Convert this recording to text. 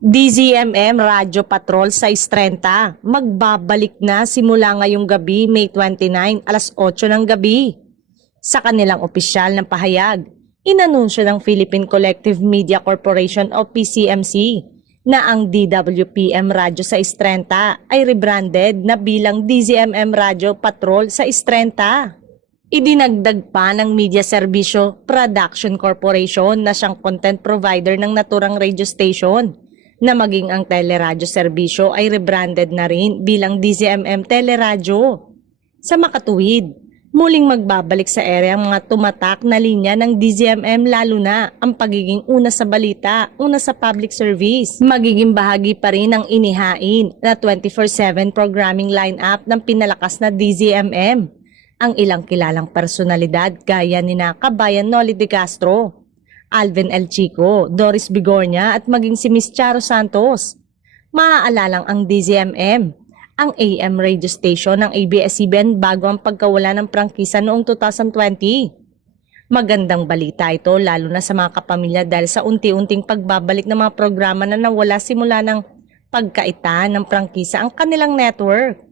DZMM Radyo Patrol Size 30. Magbabalik na simula ngayong gabi, May 29, alas 8 ng gabi. Sa kanilang opisyal ng pahayag, inanunsyo ng Philippine Collective Media Corporation o PCMC na ang DWPM Radyo Size 30 ay rebranded na bilang DZMM Radyo Patrol Size 30. Idinagdag pa ng Media Serbisyo Production Corporation na siyang content provider ng naturang radio station na maging ang teleradyo serbisyo ay rebranded na rin bilang DZMM Teleradyo. Sa makatuwid, muling magbabalik sa ere ang mga tumatak na linya ng DZMM lalo na ang pagiging una sa balita, una sa public service. Magiging bahagi pa rin ang inihain na 24/7 programming lineup ng pinalakas na DZMM. Ang ilang kilalang personalidad gaya ni Kabayan Noli de Castro, Alvin El Chico, Doris Bigornia at maging si Miss Charo Santos. Maaalalang ang DZMM, ang AM radio station ng ABS-CBN bago ang pagkawala ng prangkisa noong 2020. Magandang balita ito lalo na sa mga kapamilya dahil sa unti-unting pagbabalik ng mga programa na nawala simula ng pagkaitan ng prangkisa ang kanilang network.